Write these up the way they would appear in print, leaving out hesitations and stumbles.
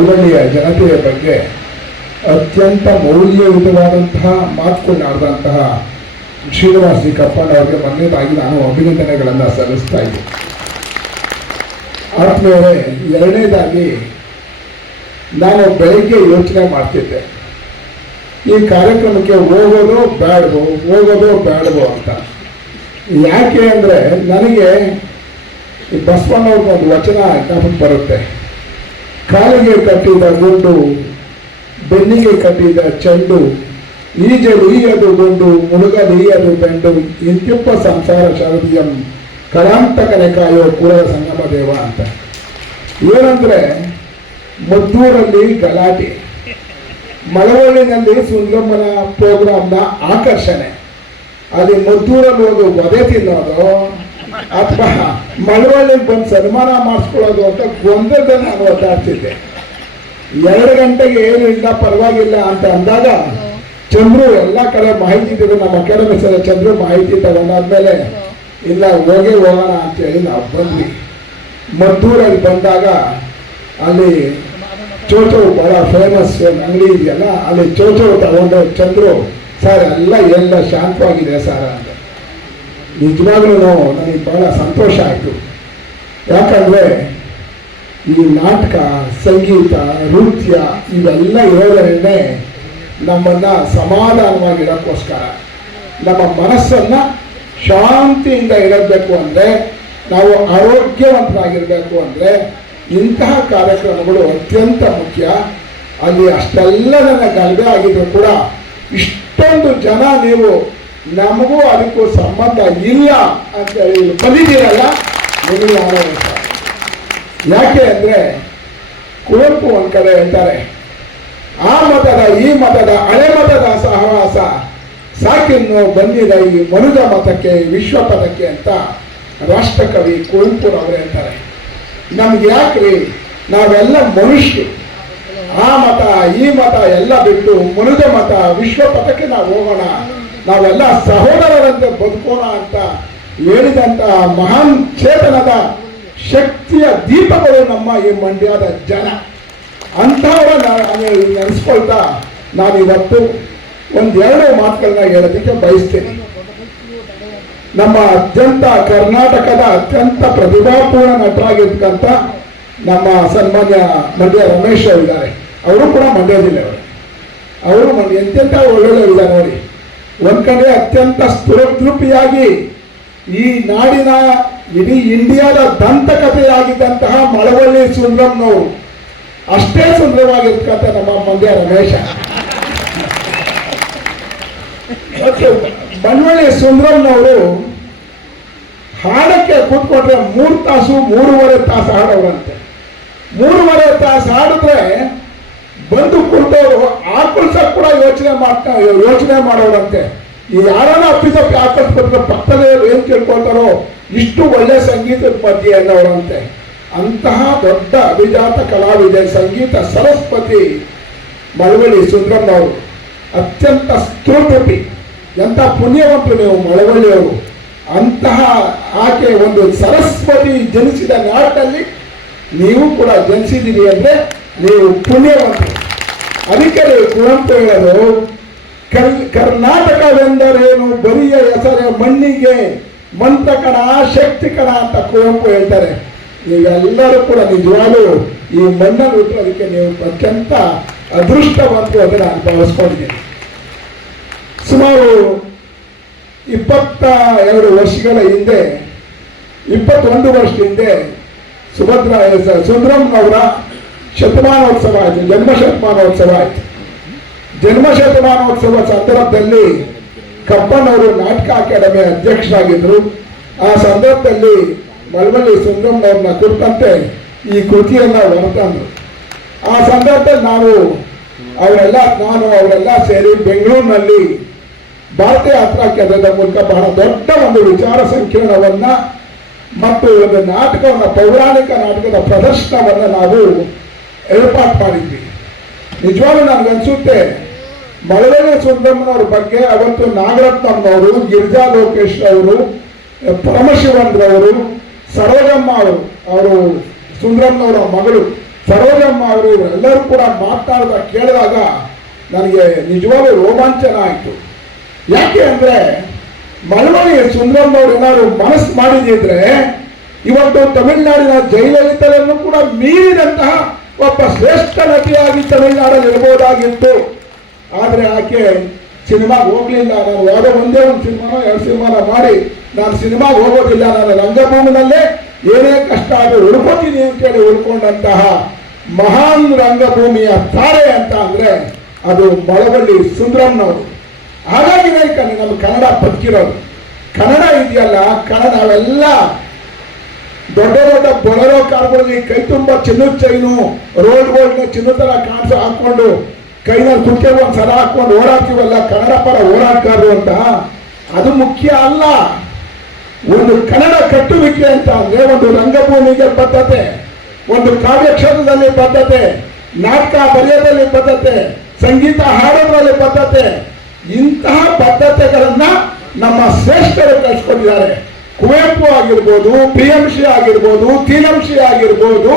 ಮಳವಳ್ಳಿಯ ಜನತೆಯ ಬಗ್ಗೆ ಅತ್ಯಂತ ಮೌಲ್ಯಯುತವಾದಂತಹ ಮಾತುಗಳನ್ನಾಡಿದಂತಹ ಶ್ರೀನಿವಾಸ್ ಜಿ ಕಪ್ಪಣ್ಣವರಿಗೆ ಮೊದಲನೇದಾಗಿ ನಾನು ಅಭಿನಂದನೆಗಳನ್ನು ಸಲ್ಲಿಸ್ತಾ ಇದ್ದೀನಿ. ಆದ್ಮೇಲೆ ಎರಡನೇದಾಗಿ ನಾನು ಬೆಳಗ್ಗೆ ಯೋಚನೆ ಮಾಡ್ತಿದ್ದೆ, ಈ ಕಾರ್ಯಕ್ರಮಕ್ಕೆ ಹೋಗೋದು ಬೇಡವೋ ಅಂತ. ಯಾಕೆ ಅಂದರೆ ನನಗೆ ಈ ಬಸವಣ್ಣವ್ರಿಗೆ ಒಂದು ವಚನ ಜ್ಞಾಪಕ ಬರುತ್ತೆ, ಕಾಲಿಗೆ ಕಟ್ಟಿದ ಗುಂಡು ಬೆನ್ನಿಗೆ ಕಟ್ಟಿದ ಚೆಂಡು ಈಜಲು ಗುಂಡು ಮುಳುಗಲು ಬೆಂಡು ಇಂತಿಪ್ಪ ಸಂಸಾರ ಶರದಿಯಂ ಕಳಾಂತಕನೆ ಕಾಯೋ ಕುಲದ ಸಂಗಮ ದೇವ ಅಂತ. ಏನಂದ್ರೆ ಮದ್ದೂರಲ್ಲಿ ಗಲಾಟೆ, ಮಳವಳ್ಳಿನಲ್ಲಿ ಸುಂದರಮ್ಮನ ಪ್ರೋಗ್ರಾಮ್ನ ಆಕರ್ಷಣೆ, ಅಲ್ಲಿ ಮದ್ದೂರಲ್ಲಿ ಹೋದು ವಧೆ ತಿನ್ನೋದು ಅಥವಾ ಮಳವಳ್ಳಿಗೆ ಬಂದು ಸನ್ಮಾನ ಮಾಡಿಸ್ಕೊಳ್ಳೋದು ಅಂತ ಗೊಂದಲದಲ್ಲಿ ನಾನು ಒದ್ದಾಡ್ತಿದ್ದೆ. 2 ಗಂಟೆಗೆ ಏನು ಇಲ್ಲ ಪರವಾಗಿಲ್ಲ ಅಂತ ಅಂದಾಗ ಚಂದ್ರು ಎಲ್ಲ ಕಡೆ ಮಾಹಿತಿ ಇದ್ರು, ನಮ್ಮ ಅಕಾಡೆಮಿ ಸರ್ ಚಂದ್ರು ಮಾಹಿತಿ ತಗೊಂಡಾದ್ಮೇಲೆ ಇಲ್ಲ ಹೋಗೋಣ ಅಂತೇಳಿ ನಾವು ಬಂದ್ವಿ. ಮದ್ದೂರಲ್ಲಿ ಬಂದಾಗ ಅಲ್ಲಿ ಚೋಚೋ ಬಹಳ ಫೇಮಸ್ ಅಂಗಡಿ ಇದೆಯಲ್ಲ, ಅಲ್ಲಿ ಚೋಚೋ ತಗೊಂಡು ಚಂದ್ರು ಸರ್ ಎಲ್ಲ ಶಾಂತವಾಗಿದೆ ಸರ್ ಅಂತ. ನಿಜವಾಗ್ಲೂ ನನಗೆ ಬಹಳ ಸಂತೋಷ ಆಯಿತು. ಯಾಕಂದರೆ ಈ ನಾಟಕ, ಸಂಗೀತ, ನೃತ್ಯ ಇವೆಲ್ಲ ಇರೋದನ್ನೇ ನಮ್ಮನ್ನು ಸಮಾಧಾನವಾಗಿಡೋಕ್ಕೋಸ್ಕರ, ನಮ್ಮ ಮನಸ್ಸನ್ನು ಶಾಂತಿಯಿಂದ ಇಡಬೇಕು ಅಂದರೆ, ನಾವು ಆರೋಗ್ಯವಂತರಾಗಿರಬೇಕು ಅಂದರೆ ಇಂತಹ ಕಾರ್ಯಕ್ರಮಗಳು ಅತ್ಯಂತ ಮುಖ್ಯ. ಅಲ್ಲಿ ಅಷ್ಟೆಲ್ಲ ನನ್ನ ಗಲಭೆ ಆಗಿದ್ರು ಕೂಡ ಇಷ್ಟೊಂದು ಜನ ನೀವು ನಮಗೂ ಅದಕ್ಕೂ ಸಂಬಂಧ ಇಲ್ಲ ಅಂತ ಹೇಳಿ ಬಂದಿದ್ದೀರಲ್ಲ, ನಿಮಗೆ ಆನಂದ. ಯಾಕೆ ಅಂದರೆ ಕುವೆಂಪು ಒಂದು ಕಡೆ ಹೇಳ್ತಾರೆ, ಆ ಮತದ ಈ ಮತದ ಹಳೆ ಮತದ ಸಹವಾಸ ಸಾಕಿನ್ನು ಬಂದಿದ ಈ ಮನುಜ ಮತಕ್ಕೆ ವಿಶ್ವ ಪದಕ್ಕೆ ಅಂತ ರಾಷ್ಟ್ರಕವಿ ಕುವೆಂಪುರವರು ಹೇಳ್ತಾರೆ. ನಮ್ಗೆ ಯಾಕ್ರಿ, ನಾವೆಲ್ಲ ಮನುಷ್ಯರು, ಆ ಮತ ಈ ಮತ ಎಲ್ಲ ಬಿಟ್ಟು ಮನುಜ ಮತ ವಿಶ್ವ ಪಥಕ್ಕೆ ನಾವು ಹೋಗೋಣ, ನಾವೆಲ್ಲ ಸಹೋದರರಂತೆ ಬದುಕೋಣ ಅಂತ ಹೇಳಿದಂತ ಮಹಾನ್ ಚೇತನದ ಶಕ್ತಿಯ ದೀಪಗಳು ನಮ್ಮ ಈ ಮಂಡ್ಯದ ಜನ. ಅಂಥವರ ನೆನೆಸ್ಕೊಳ್ತಾ ನಾನಿವತ್ತು 1-2 ಮಾತುಗಳನ್ನ ಹೇಳೋದಕ್ಕೆ ಬಯಸ್ತೇನೆ. ನಮ್ಮ ಕರ್ನಾಟಕದ ಅತ್ಯಂತ ಪ್ರತಿಭಾಪೂರ್ಣ ನಟರಾಗಿರ್ತಕ್ಕಂಥ ನಮ್ಮ ಸನ್ಮಾನ್ಯ ಮಂಡ್ಯ ರಮೇಶ್ ಅವರಿದ್ದಾರೆ. ಅವರು ಕೂಡ ಮಂಡ್ಯ ಜಿಲ್ಲೆಯವರು. ಅವರು ಎಂತೆಂಥ ಒಳ್ಳೊಳ್ಳೆಯವರಿದ್ದಾರೆ ನೋಡಿ. ಒಂದು ಕಡೆ ಅತ್ಯಂತ ಸ್ತುರದ್ರೂಪಿಯಾಗಿ ಈ ನಾಡಿನ ಇಡೀ ಇಂಡಿಯಾದ ದಂತಕಥೆಯಾಗಿದ್ದಂತಹ ಮಳವಳ್ಳಿ ಸುಂದರಂನವರು, ಅಷ್ಟೇ ಸುಂದರವಾಗಿರ್ತಕ್ಕಂಥ ನಮ್ಮ ಮಂಡ್ಯ ರಮೇಶ. ಮಳವಳ್ಳಿ ಸುಂದರಂನವರು ಹಾಡಕ್ಕೆ ಕೂತ್ಕೊಂಡ್ರೆ 3 ತಾಸು 3.5 ತಾಸು ಹಾಡೋರಂತೆ. 3.5 ತಾಸು ಹಾಡಿದ್ರೆ ಬಂದು ಕುಳಿತವರು ಆಕಳ್ಸಕ್ ಕೂಡ ಯೋಚನೆ ಮಾಡೋರಂತೆ. ಈ ಯಾರನ್ನ ಅಪ್ಪಿತಪ್ಪಿ ಆಕರ್ಸ್ಬಿಟ್ರೆ ಪಕ್ಕದಲ್ಲಿ ಏನ್ ಕೇಳ್ಕೊಳ್ತಾರೋ, ಇಷ್ಟು ಒಳ್ಳೆ ಸಂಗೀತದ ಮಧ್ಯೆ ಅನ್ನೋರಂತೆ. ಅಂತಹ ದೊಡ್ಡ ಅಭಿಜಾತ ಕಲಾವಿದ, ಸಂಗೀತ ಸರಸ್ವತಿ ಮಳವಳ್ಳಿ ಸುಂದರಂನವರು. ಅತ್ಯಂತ ಸ್ತೋತ್ರಪಿ, ಎಂಥ ಪುಣ್ಯವಂತರು ನೀವು ಮಳವಳ್ಳಿಯವರು. ಅಂತಹ ಆಕೆ ಒಂದು ಸರಸ್ವತಿ ಜನಿಸಿದ ನಾಟಲ್ಲಿ ನೀವು ಕೂಡ ಜನಿಸಿದ್ದೀರಿ ಅಂದರೆ ನೀವು ಪುಣ್ಯವಂತರು. ಅದಕ್ಕೆ ಕುವೆಂಪು ಹೇಳೋದು, ಕರ್ನಾಟಕವೆಂದರೇನು ಬರಿಯ ಹೆಸರೇ ಮಣ್ಣಿಗೆ ಮಂತ್ರಕಣ ಶಕ್ತಿ ಕಣ ಅಂತ ಕುವೆಂಪು ಹೇಳ್ತಾರೆ. ನೀವೆಲ್ಲರೂ ಕೂಡ ನಿಜವಾಗ್ಲೂ ಈ ಮಣ್ಣನ್ನು ಹುಟ್ಟೋದಕ್ಕೆ ನೀವು ಅತ್ಯಂತ ಅದೃಷ್ಟವಂತರು ಅದನ್ನು ನಾನು ಭಾವಿಸ್ಕೊಂಡಿದ್ದೀನಿ. ಸುಮಾರು 22 ವರ್ಷಗಳ ಹಿಂದೆ, 21 ವರ್ಷದ ಹಿಂದೆ ಸುಂದರಂನವರ ಶತಮಾನೋತ್ಸವ ಆಯಿತು, ಜನ್ಮಶತಮಾನೋತ್ಸವ ಆಯಿತು. ಜನ್ಮಶತಮಾನೋತ್ಸವ ಸಂದರ್ಭದಲ್ಲಿ ಕಪ್ಪಣ್ಣವರು ನಾಟಕ ಅಕಾಡೆಮಿ ಅಧ್ಯಕ್ಷರಾಗಿದ್ದರು. ಆ ಸಂದರ್ಭದಲ್ಲಿ ಮಳವಳ್ಳಿ ಸುಂದರಂನವ್ರನ್ನ ಕುರಿತಂತೆ ಈ ಕೃತಿಯನ್ನು ಹೊರತಂದರು. ಆ ಸಂದರ್ಭದಲ್ಲಿ ನಾನು ಅವರೆಲ್ಲ ಸೇರಿ ಬೆಂಗಳೂರಿನಲ್ಲಿ ಭಾರತೀಯ ಯಾತ್ರಾ ಕೇಂದ್ರದ ಮೂಲಕ ಬಹಳ ದೊಡ್ಡ ಒಂದು ವಿಚಾರ ಸಂಕಿರಣವನ್ನ ಮತ್ತು ಒಂದು ನಾಟಕವನ್ನು, ಪೌರಾಣಿಕ ನಾಟಕದ ಪ್ರದರ್ಶನವನ್ನು ನಾವು ಏರ್ಪಾಡು ಮಾಡಿದ್ವಿ. ನಿಜವಾಗ್ಲೂ ನನಗನ್ಸುತ್ತೆ, ಮಳವಳ್ಳಿ ಸುಂದರಮ್ಮನವ್ರ ಬಗ್ಗೆ ಅವತ್ತು ನಾಗರತ್ನಮ್ಮನವರು, ಗಿರಿಜಾ ಲೋಕೇಶ್ ಅವರು, ಪರಮಶಿವನ್ರವರು, ಸರೋಜಮ್ಮ ಅವರು ಸುಂದರಮ್ಮನವರ ಮಗಳು ಸರೋಜಮ್ಮ ಅವರು ಇವರೆಲ್ಲರೂ ಕೂಡ ಮಾತನಾಡಿದ ಕೇಳಿದಾಗ ನನಗೆ ನಿಜವಾಗ್ಲೂ ರೋಮಾಂಚನ ಆಯಿತು. ಯಾಕೆ ಅಂದರೆ ಮಳವಳ್ಳಿ ಸುಂದರಮ್ಮನವರು ಏನಾದ್ರು ಮನಸ್ಸು ಮಾಡಿದಿದ್ರೆ ಇವತ್ತು ತಮಿಳುನಾಡಿನ ಜಯಲಲಿತರನ್ನು ಕೂಡ ಮೀರಿದಂತಹ ಒಬ್ಬ ಶ್ರೇಷ್ಠ ನಟಿಯಾಗಿ ತಮಿಳುನಾಡಲ್ಲಿ ಇರಬಹುದಾಗಿತ್ತು. ಆದರೆ ಆಕೆ ಸಿನಿಮಾಗೆ ಹೋಗಲಿಲ್ಲ. ನಾನು ಯಾವುದೋ ಒಂದೇ ಒಂದು ಸಿನಿಮಾನೋ 2 ಸಿನಿಮಾನ ಮಾಡಿ ನಾನು ಸಿನಿಮಾಗೆ ಹೋಗೋದಿಲ್ಲ, ನಾನು ರಂಗಭೂಮಿನಲ್ಲೇ ಏನೇ ಕಷ್ಟ ಆದರೂ ಉಳ್ಕೋತೀನಿ ಅಂತೇಳಿ ಉಳ್ಕೊಂಡಂತಹ ಮಹಾನ್ ರಂಗಭೂಮಿಯ ತಾರೆ ಅಂತ ಅಂದರೆ ಅದು ಮಳವಳ್ಳಿ ಸುಂದರಮ್ಮನವರು. ಹಾಗಾಗಿ ನಮ್ಮ ಕನ್ನಡ ಬದುಕಿರೋದು. ಕನ್ನಡ ಇದೆಯಲ್ಲ, ಕನ್ನಡ ನಾವೆಲ್ಲ ದೊಡ್ಡ ದೊಡ್ಡ ಬೊಲರೋ ಕಾರ್ಗಳಲ್ಲಿ ಕೈ ತುಂಬ ಚಿನ್ನದ ಚೈನು, ರೋಡ್ಗಳನ್ನ ಚಿನ್ನ ಥರ ಕಾಣಿಸೋ ಹಾಕೊಂಡು ಕೈನಲ್ಲಿ ತುಟ್ಟಿಗೆ ಒಂದು ಸರ ಹಾಕೊಂಡು ಓಡಾಡ್ತೀವಲ್ಲ ಕನ್ನಡ ಪರ ಹೋರಾಡ್ಕಾರರು ಅಂತ. ಅದು ಮುಖ್ಯ ಅಲ್ಲ. ಒಂದು ಕನ್ನಡ ಕಟ್ಟುವಿಕೆ ಅಂತ ಅಂದರೆ ಒಂದು ರಂಗಭೂಮಿಗೆ ಬದ್ಧತೆ, ಒಂದು ಕಾವ್ಯಕ್ಷೇತ್ರದಲ್ಲಿ ಬದ್ಧತೆ, ನಾಟಕ ಬರೆಯೋದ್ರಲ್ಲಿ ಬದ್ಧತೆ, ಸಂಗೀತ ಹಾಡೋದ್ರಲ್ಲಿ ಬದ್ಧತೆ. ಇಂತಹ ಬದ್ಧತೆಗಳನ್ನ ನಮ್ಮ ಶ್ರೇಷ್ಠರು ಕಳಿಸ್ಕೊಟ್ಟಿದ್ದಾರೆ. ಕುವೆಂಪು ಆಗಿರ್ಬೋದು, ಪ್ರಿಯಂಶಿ ಆಗಿರ್ಬೋದು, ತೀನಂಶಿ ಆಗಿರ್ಬೋದು,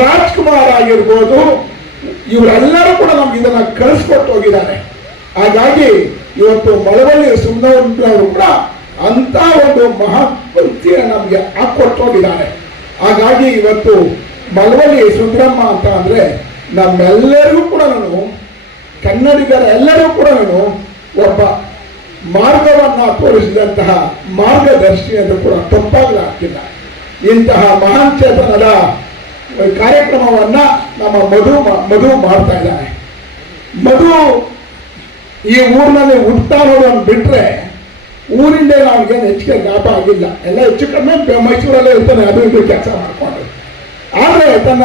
ರಾಜ್ಕುಮಾರ್ ಆಗಿರ್ಬೋದು, ಇವರೆಲ್ಲರೂ ಕೂಡ ನಮ್ಗೆ ಇದನ್ನ ಕಳಿಸ್ಕೊಟ್ಟು ಹೋಗಿದ್ದಾರೆ. ಹಾಗಾಗಿ ಇವತ್ತು ಮಳವಳ್ಳಿ ಸುಂದರಮ್ಮನವರು ಕೂಡ ಅಂತ ಒಂದು ಮಹಾಪಂಕ್ತಿಯ ನಮಗೆ ಹಾಕೊಟ್ಟು ಹೋಗಿದ್ದಾರೆ. ಹಾಗಾಗಿ ಇವತ್ತು ಮಳವಳ್ಳಿ ಸುಂದರಮ್ಮ ಅಂತ ಅಂದರೆ ನಮ್ಮೆಲ್ಲರಿಗೂ ಕೂಡ ಕನ್ನಡಿಗರ ಎಲ್ಲರೂ ಕೂಡ ಒಬ್ಬ ಮಾರ್ಗವನ್ನು ತೋರಿಸಿದಂತಹ ಮಾರ್ಗದರ್ಶಿ ಎಂದು ಕೂಡ ತಪ್ಪಾಗಲಾಗ್ತಿಲ್ಲ. ಇಂತಹ ಮಹಾನ್ ಚೇತನದ ಕಾರ್ಯಕ್ರಮವನ್ನ ನಮ್ಮ ಮಧು ಮಾಡ್ತಾ ಇದ್ದಾನೆ. ಮಧು ಈ ಊರಿನಲ್ಲಿ ಹುಡ್ತಾ ಅನ್ನೋದನ್ನು ಬಿಟ್ರೆ ಊರಿಂದ ನಾವಿಗೇನು ಹೆಚ್ಚಿಗೆ ಲಾಭ ಆಗಿಲ್ಲ. ಎಲ್ಲ ಹೆಚ್ಚು ಕಡಿಮೆ ಮೈಸೂರಲ್ಲೇ ಇರ್ತಾನೆ, ಅದು ಇದು ಕೆಲಸ ಮಾಡಿಕೊಂಡು. ಆದರೆ ತನ್ನ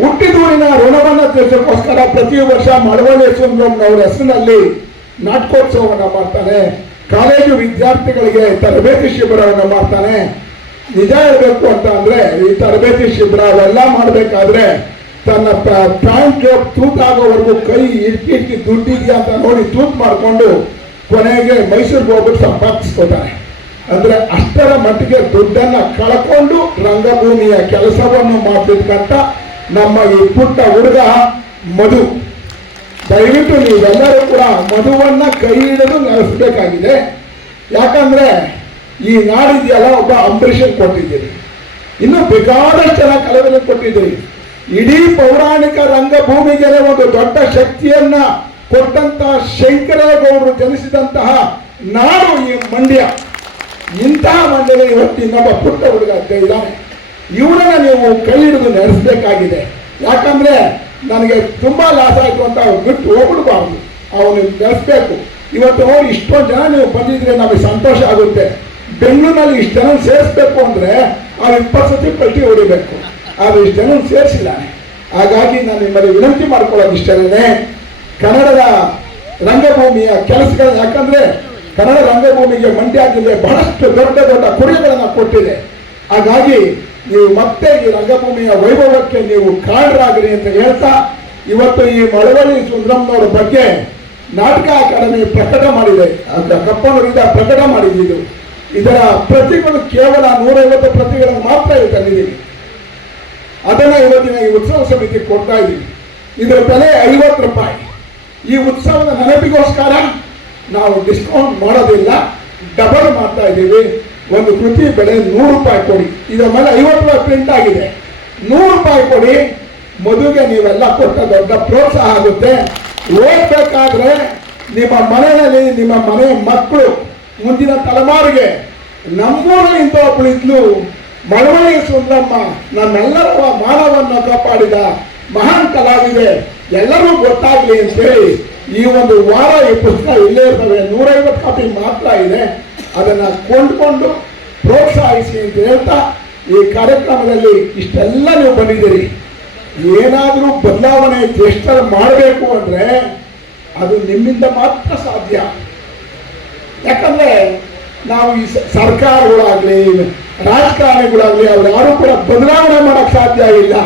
ಹುಟ್ಟಿದೂರಿನ ಋಣವನ್ನು ತೀರ್ಸೋಕ್ಕೋಸ್ಕರ ಪ್ರತಿ ವರ್ಷ ಮಳವಳ್ಳಿ ಸುಂದರಮ್ಮನವರ ಹೆಸರಿನಲ್ಲಿ ನಾಟಕೋತ್ಸವವನ್ನು ಮಾಡ್ತಾನೆ. ಕಾಲೇಜು ವಿದ್ಯಾರ್ಥಿಗಳಿಗೆ ತರಬೇತಿ ಶಿಬಿರವನ್ನು ಮಾಡ್ತಾನೆ. ನಿಜ ಹೇಳಬೇಕು ಅಂತ ಅಂದರೆ ಈ ತರಬೇತಿ ಶಿಬಿರ ಅವೆಲ್ಲ ಮಾಡಬೇಕಾದ್ರೆ ತನ್ನ ಪ್ಯಾಂಟ್ ಜೋಬ್ ತೂತಾಗೋವರೆಗೂ ಕೈ ಇಡ್ಕಿ ದುಡ್ಡಿದೆಯಾ ಅಂತ ನೋಡಿ ತೂತ್ ಮಾಡಿಕೊಂಡು ಕೊನೆಗೆ ಮೈಸೂರಿಗೆ ಹೋಗ್ಬಿಟ್ಟು ಸಂಪಾದಿಸ್ಕೋತಾನೆ. ಅಂದರೆ ಅಷ್ಟರ ಮಟ್ಟಿಗೆ ದುಡ್ಡನ್ನು ಕಳ್ಕೊಂಡು ರಂಗಭೂಮಿಯ ಕೆಲಸವನ್ನು ಮಾಡಬೇಕಂತ ನಮ್ಮ ಈ ಪುಟ್ಟ ಹುಡುಗ ಮಧು. ದಯವಿಟ್ಟು ನೀವೆಲ್ಲರೂ ಕೂಡ ಮಧುವನ್ನ ಕೈ ಹಿಡಿದು ನಡೆಸಬೇಕಾಗಿದೆ. ಯಾಕಂದ್ರೆ ಈ ನಾಡಿದೆಯಲ್ಲ, ಒಬ್ಬ ಅಂಬರೀಷನ್ ಕೊಟ್ಟಿದ್ದೀರಿ, ಇನ್ನು ಬೇಕಾದಷ್ಟು ಜನ ಕಲಾವಿದರು ಕೊಟ್ಟಿದ್ದೀರಿ. ಇಡೀ ಪೌರಾಣಿಕ ರಂಗಭೂಮಿಗೆ ಒಂದು ದೊಡ್ಡ ಶಕ್ತಿಯನ್ನ ಕೊಟ್ಟಂತ ಶಂಕರೇಗೌಡರು ಜನಿಸಿದಂತಹ ನಾಡು ಈ ಮಂಡ್ಯ. ಇಂತಹ ಮಂಡ್ಯದ ಇವತ್ತು ಇನ್ನೊಬ್ಬ ಪುಟ್ಟ ಹುಡುಗ ಇದ್ದಾನೆ. ಇವರನ್ನ ನೀವು ಕೈ ಹಿಡಿದು ನಡೆಸಬೇಕಾಗಿದೆ. ಯಾಕಂದ್ರೆ ನನಗೆ ತುಂಬಾ ಲಾಸ್ ಆಯ್ತು ಅಂತ ಬಿಟ್ಟು ಹೋಗ್ಬಿಡ್ಬಾರ್ದು, ಅವನು ನಡೆಸಬೇಕು. ಇವತ್ತು ನೋಡಿ ಇಷ್ಟೊಂದು ಜನ ನೀವು ಬಂದಿದ್ರೆ ನಮಗೆ ಸಂತೋಷ ಆಗುತ್ತೆ. ಬೆಂಗಳೂರಿನಲ್ಲಿ ಇಷ್ಟು ಜನ ಸೇರಿಸ್ಬೇಕು ಅಂದ್ರೆ ಅವ್ರು 20 ಸತಿ ಪಲ್ಟಿ ಹೊಡಿಬೇಕು, ಆದ್ರೆ ಇಷ್ಟು ಜನ ಸೇರಿಸಿಲ್ಲ. ಹಾಗಾಗಿ ನಾನು ನಿಮ್ಮಲ್ಲಿ ವಿನಂತಿ ಮಾಡ್ಕೊಳ್ಳೋದು ಇಷ್ಟನೇ, ಕನ್ನಡದ ರಂಗಭೂಮಿಯ ಕೆಲಸಗಳ, ಯಾಕಂದ್ರೆ ಕನ್ನಡ ರಂಗಭೂಮಿಗೆ ಮಂಡ್ಯ ಜಿಲ್ಲೆ ಬಹಳಷ್ಟು ದೊಡ್ಡ ದೊಡ್ಡ ಕೊಡುಗೆಗಳನ್ನು ಕೊಟ್ಟಿದೆ. ಹಾಗಾಗಿ ನೀವು ಮತ್ತೆ ಈ ರಂಗಭೂಮಿಯ ವೈಭವಕ್ಕೆ ನೀವು ಕಾರಣರಾಗಿರಿ ಅಂತ ಹೇಳ್ತಾ, ಇವತ್ತು ಈ ಮಳವಳ್ಳಿ ಸುಂದರಮ್ಮನವರ ಬಗ್ಗೆ ನಾಟಕ ಅಕಾಡೆಮಿ ಪ್ರಕಟ ಮಾಡಿದೆ, ಕಪ್ಪನೂರಿಂದ ಪ್ರಕಟ ಮಾಡಿದ್ದು. ಇದರ ಪ್ರತಿಗಳು ಕೇವಲ 150 ಪ್ರತಿಗಳನ್ನು ಮಾತ್ರ ತಂದಿದ್ದೀವಿ. ಅದನ್ನ ಇವತ್ತಿನ ಈ ಉತ್ಸವ ಸಮಿತಿ ಕೊಡ್ತಾ ಇದ್ದೀವಿ. ಇದರ ಬೆಲೆ 50 ರೂಪಾಯಿ. ಈ ಉತ್ಸವದ ನೆನಪಿಗೋಸ್ಕರ ನಾವು ಡಿಸ್ಕೌಂಟ್ ಮಾಡೋದಿಲ್ಲ, ಡಬಲ್ ಮಾಡ್ತಾ ಇದ್ದೀವಿ. ಒಂದು ಕೃತಿ ಬೆಲೆ 100 ರೂಪಾಯಿ ಕೊಡಿ. ಇದರ ಮೇಲೆ 50 ರೂಪಾಯಿ ಪ್ರಿಂಟ್ ಆಗಿದೆ. 100 ರೂಪಾಯಿ ಕೊಡಿ. ಮದುವೆಗೆ ನೀವೆಲ್ಲ ಕೊಟ್ಟ ದೊಡ್ಡ ಪ್ರೋತ್ಸಾಹ ಆಗುತ್ತೆ. ಓದಬೇಕಾದ್ರೆ ನಿಮ್ಮ ಮನೆಯಲ್ಲಿ ನಿಮ್ಮ ಮನೆ ಮಕ್ಕಳು ಮುಂದಿನ ತಲೆಮಾರಿಗೆ ನಮ್ಮೂರಲ್ಲಿ ಇಂಥ ಒಬ್ಬಳಿದ್ಲು ಮಳವಳ್ಳಿ ಸುಂದರಮ್ಮ, ನಮ್ಮೆಲ್ಲರ ಮಾನವನ್ನು ಕಾಪಾಡಿದ ಮಹಾನ್ ಕಲಾವಿದೆ, ಎಲ್ಲರೂ ಗೊತ್ತಾಗ್ಲಿ ಅಂತೇಳಿ ಈ ಒಂದು ವಾರ ಈ ಪುಸ್ತಕ ಇಲ್ಲೇ ಇರ್ತವೆ. 150 ಕಾಪಿ ಮಾತ್ರ ಇದೆ. ಅದನ್ನ ಕೊಂಡ್ಕೊಂಡು ಪ್ರೋತ್ಸಾಹಿಸಿ ಅಂತ ಹೇಳ್ತಾ, ಈ ಕಾರ್ಯಕ್ರಮದಲ್ಲಿ ಇಷ್ಟೆಲ್ಲ ನೀವು ಬಂದಿದ್ದೀರಿ. ಏನಾದರೂ ಬದಲಾವಣೆ ದೇಶದಲ್ಲಿ ಮಾಡಬೇಕು ಅಂದ್ರೆ ಅದು ನಿಮ್ಮಿಂದ ಮಾತ್ರ ಸಾಧ್ಯ. ಯಾಕಂದ್ರೆ ನಾವು ಈ ಸರ್ಕಾರಗಳಾಗ್ಲಿ ರಾಜಕಾರಣಿಗಳಾಗ್ಲಿ ಅವ್ರು ಯಾರು ಕೂಡ ಬದಲಾವಣೆ ಮಾಡಕ್ ಸಾಧ್ಯ ಇಲ್ಲ,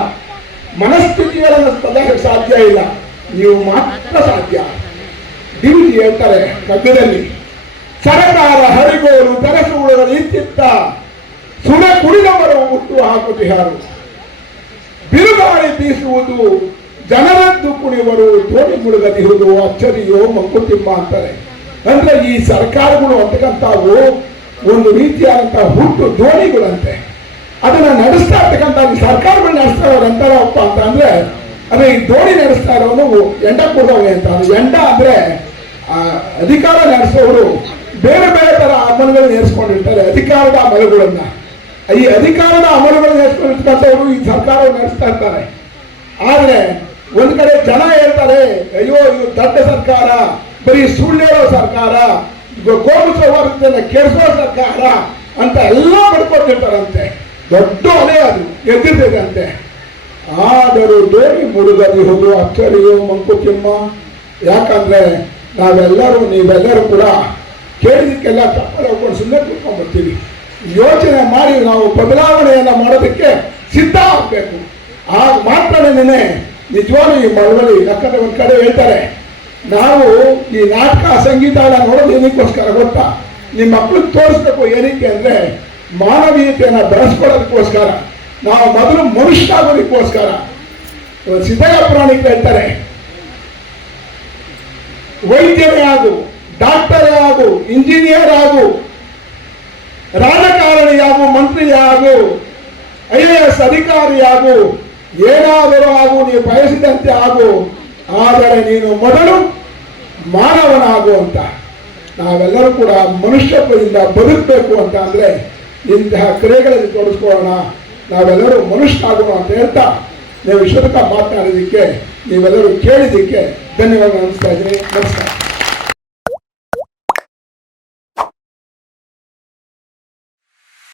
ಮನಸ್ಥಿತಿಗಳನ್ನು ಬದಲಾಗಕ್ಕೆ ಸಾಧ್ಯ ಇಲ್ಲ. ನೀವು ಮಾತ್ರ ಸಾಧ್ಯ. ಡಿವಿಜಿ ಹೇಳ್ತಾರೆ ಕಗ್ಗದಲ್ಲಿ, ಸರಕಾರ ಹರಿಗೋಲು ತೆರಸುಗಳು ಇಂತಿತ್ತ ಸುಡ ಕುಡಿದವರು ಹುಟ್ಟು ಹಾಕುತ್ತಿಹಾರು. ಬಿರುಗಾಳಿ ಬೀಸುವುದು, ಜನರದ್ದು ಕುಣಿವರು, ದೋಣಿ ಮುಳುಗದಿರುವುದು ಅಚ್ಚರಿಯೋ ಮಂಕುತಿಮ್ಮ ಅಂತಾರೆ. ಅಂದ್ರೆ ಈ ಸರ್ಕಾರಗಳು ಅಂತಕ್ಕಂಥವು ಒಂದು ರೀತಿಯಾದಂತಹ ಹುಟ್ಟು ದೋಣಿಗಳಂತೆ. ಅದನ್ನ ನಡೆಸ್ತಾ ಇರ್ತಕ್ಕಂಥ ಸರ್ಕಾರಗಳು ನಡೆಸ್ತಾ ಇರೋರು ಅಂತಾರಪ್ಪ ಅಂತ ಅಂದ್ರೆ ಅದೇ ಈ ದೋಣಿ ನಡೆಸ್ತಾ ಇರೋನು ಎಂಡ ಕೊಡೋವೆ ಅಂತ. ಎಂಡ ಅಂದ್ರೆ ಅಧಿಕಾರ ನಡೆಸೋರು ಬೇರೆ ಬೇರೆ ತರ ಅಮಲುಗಳನ್ನ ನೇರಿಸ್ಕೊಂಡಿರ್ತಾರೆ, ಅಧಿಕಾರದ ಅಮಲುಗಳನ್ನ. ಈ ಅಧಿಕಾರದ ಅಮಲುಗಳನ್ನ ನೇರಿಸ್ಕೊಂಡಿರ್ತಕ್ಕಂಥವ್ರು ಈ ಸರ್ಕಾರ ನಡೆಸ್ತಾ ಇರ್ತಾರೆ. ಆದ್ರೆ ಒಂದ್ ಕಡೆ ಜನ ಹೇಳ್ತಾರೆ, ಅಯ್ಯೋ ಇದು ದೊಡ್ಡ ಸರ್ಕಾರ, ಬರೀ ಸುಳ್ಳು ಹೇಳೋ ಸರ್ಕಾರ, ಗೋಮು ಸೌಹಾರ್ದತೆಯನ್ನು ಕೆಡಿಸೋ ಸರ್ಕಾರ ಅಂತ ಎಲ್ಲ ಮಾಡ್ಕೊತಿರ್ತಾರಂತೆ. ದೊಡ್ಡ ಅಲೆ ಅದು ಎದ್ದಿರ್ತದಂತೆ. ಆದರೂ ದೋಣಿ ಮುಳುಗದಿರುವುದು ಅಚ್ಚರಿಯೋ ಮಂಕುತಿಮ್ಮ. ಯಾಕಂದ್ರೆ ನಾವೆಲ್ಲರೂ ನೀವೆಲ್ಲರೂ ಕೂಡ ಕೇಳಿದಕ್ಕೆಲ್ಲ ಚಪ್ಪಲಿ ಹೋಗ್ಕೊಂಡು ಸುಮ್ಮನೆ ಕೂತ್ಕೊಂಡ್ಬರ್ತೀವಿ. ಯೋಚನೆ ಮಾಡಿ ನಾವು ಬದಲಾವಣೆಯನ್ನ ಮಾಡೋದಕ್ಕೆ ಸಿದ್ಧ ಆಗಬೇಕು. ಆಗ ಮಾತ್ರನೇ ನಿಜವಾಗ್ಲೂ ಈ ಮಳವಳ್ಳಿ. ಯಾಕಂದ್ರೆ ಒಂದ್ ಕಡೆ ಹೇಳ್ತಾರೆ, ನಾವು ಈ ನಾಟಕ ಸಂಗೀತ ಎಲ್ಲ ನೋಡೋದು ಏನಕ್ಕೋಸ್ಕರ ಗೊತ್ತಾ? ನಿಮ್ಮ ಮಕ್ಕಳಿಗೆ ತೋರಿಸ್ಬೇಕು. ಏನಕ್ಕೆ ಅಂದ್ರೆ ಮಾನವೀಯತೆಯನ್ನು ಬೆಳೆಸ್ಕೊಳ್ಳೋದಕ್ಕೋಸ್ಕರ, ನಾವು ಮೊದಲು ಮನುಷ್ಯ ಆಗೋದಕ್ಕೋಸ್ಕರ. ಸಿದ್ದಯ್ಯ ಪುರಾಣಿಕ ಹೇಳ್ತಾರೆ, ವೈದ್ಯರೇ ಆಗು, ಡಾಕ್ಟರೇ ಆಗು, ಇಂಜಿನಿಯರ್ ಆಗು, ರಾಜಕಾರಣಿಯಾಗು, ಮಂತ್ರಿಯಾಗು, IAS ಅಧಿಕಾರಿಯಾಗು, ಏನಾದರೂ ಆಗು, ನೀವು ಬಯಸಿದಂತೆ ಆಗು, ಆದರೆ ನೀನು ಮೊದಲು ಮಾನವನಾಗು ಅಂತ. ನಾವೆಲ್ಲರೂ ಕೂಡ ಮನುಷ್ಯತ್ವದಿಂದ ಬದುಕಬೇಕು ಅಂತ ಅಂದ್ರೆ ಇಂತಹ ಕ್ರಿಯೆಗಳಲ್ಲಿ ತೊಡಗಿಸ್ಕೊಳ್ಳೋಣ, ನಾವೆಲ್ಲರೂ ಮನುಷ್ಯರಾಗೋಣ ಅಂತ ಹೇಳ್ತಾ ನೀವು ಇಷ್ಟೊತ್ತ ಮಾತನಾಡೋದಕ್ಕೆ, ನೀವೆಲ್ಲರೂ ಕೇಳಿದ್ದಕ್ಕೆ ಧನ್ಯವಾದ ಅನಿಸ್ತಾ ಇದ್ದೀನಿ. ನಮಸ್ಕಾರ.